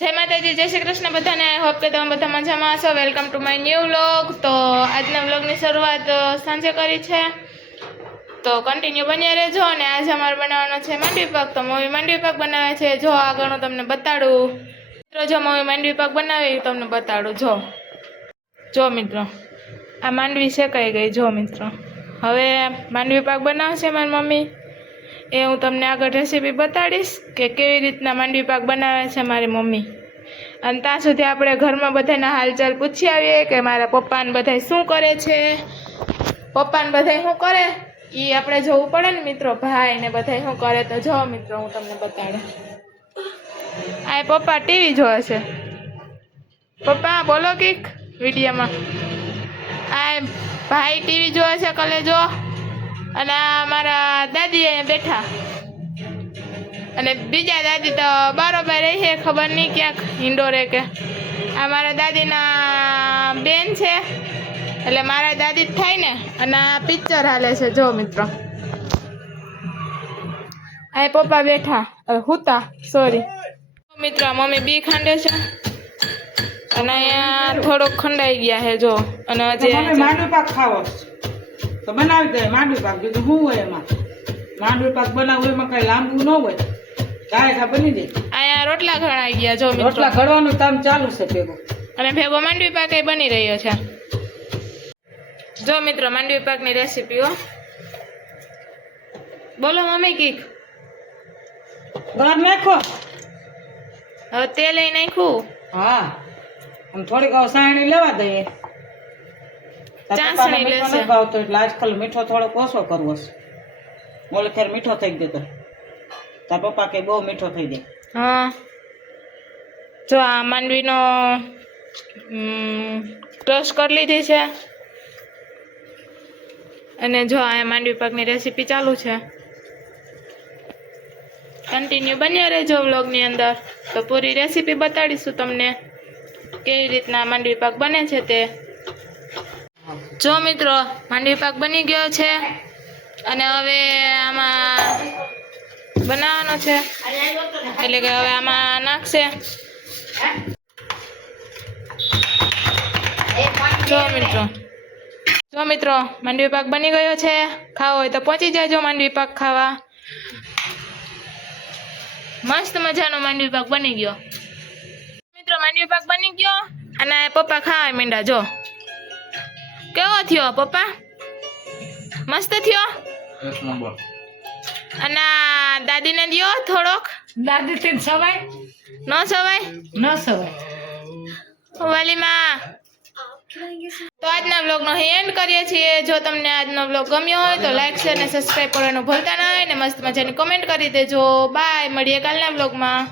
જય માતાજી, જય શ્રી કૃષ્ણ બધાને. આઈ હોપ કે તમે બધા મજામાં હશો. Welcome to my new vlog. તો આજના વ્લોગની શરૂઆત સાંજે કરી છે, તો કન્ટિન્યુ બન્યા રહેજો. અને આજે અમારે બનાવવાનો છે માંડવી પાક. તો મમ્મી માંડવી પાક બનાવે છે. જો આગળ હું તમને બતાડું મિત્રો. જો મમ્મી માંડવી પાક બનાવે એ તમને બતાડું. જો મિત્રો, આ માંડવી શેકાઈ ગઈ. જો મિત્રો, હવે માંડવી પાક બનાવશે મારી મમ્મી. એ હું તમને આગળ રેસીપી બતાડીશ કે કેવી રીતના માંડવી પાક બનાવે છે મારી મમ્મી. અને ત્યાં સુધી આપણે ઘરમાં બધાના હાલચાલ પૂછી આવીએ કે મારા પપ્પાને બધા શું કરે છે. પપ્પાને બધા શું કરે એ આપણે જોવું પડે ને મિત્રો. ભાઈ ને બધા શું કરે. તો જો મિત્રો, હું તમને બતાડું. આ પપ્પા ટીવી જોવે છે. પપ્પા બોલો કીક વિડીયોમાં. આ ભાઈ ટીવી જોવે છે કલે જો. અને મારા દાદી અહીંયા બેઠા. અને બીજા દાદી તો બારોબાર રહી છે, ખબર નહીં ક્યાંક ઇન્ડોરે કે. આ મારા દાદીના બેન છે, એટલે મારા દાદી જ થાય ને. અને આ પિક્ચર હાલે છે જો મિત્રો. આ પપ્પા બેઠા હુતા, સોરી મિત્રો. મમ્મી બી ખાંડે છે અને અહીંયા થોડોક ખંડાઈ ગયા છે જો. અને હજી માંડવી પાક ખાવો તો બનાવી દે. માંડવી પાક બીજું શું હોય એમાં? માંડવી પાક બનાવવું એમાં કઈ લાંબુ ન હોય, ડાયરેક્ટ બની જાય. અહીંયા રોટલા ઘણાઈ ગયા જો મિત્રો. રોટલા ઘડવાનું કામ ચાલુ છે ભેગો. અને ભેગો માંડવી પાક એ બની રહ્યો છે. જો મિત્રો, માંડવી પાકની રેસીપીઓ બોલો મમ્મી કીક. બહાર નાખો. હવે તેલ એ નાખ્યું. હા, આમ થોડીક સાયણી લેવા દઈએ. ચાસણી લેશે. ભાવતો એટલે આજકાલ મીઠો થોડોક ઓછો કરવો છે. બોલે ખેર મીઠો થઈ ગયો. તાર પપ્પા કે બહુ મીઠો થઈ જાય. હા, જો આ માંડવીનો ક્રશ કરી લીધી છે. અને જો આ માંડવી પાકની રેસીપી ચાલુ છે. કન્ટિન્યુ બન્યા રહેજો વ્લોગની અંદર. તો પૂરી રેસીપી બતાડીશું તમને કેવી રીતના માંડવી પાક બને છે તે. જો મિત્રો, માંડવી પાક બની ગયો છે. અને હવે આમાં બનાવવાનો છે, એટલે કે હવે આમાં નાખશે. જો મિત્રો, માંડવી પાક બની ગયો છે. ખાવો હોય તો પહોંચી જાજો માંડવી પાક ખાવા. મસ્ત મજાનો માંડવી પાક બની ગયો મિત્રો. માંડવી પાક બની ગયો અને પપ્પા ખાવા માંડ્યા. જો કેવો થયો પપ્પા? મસ્ત થયો. એક નંબર. અને દાદીને દ્યો થોડોક. દાદી થી સવાય ન સવાય? ન સવાય વાલીમાં. તો આજના વ્લોગનો એન્ડ કરીએ છીએ. જો તમને આજનો વ્લોગ ગમ્યો હોય તો લાઈક, શેર અને સબસ્ક્રાઈબ કરવાનું ભૂલતા ના હોય. ને મસ્ત મજાની કોમેન્ટ કરી દેજો. બાય, મળીએ કાલના વ્લોગમાં.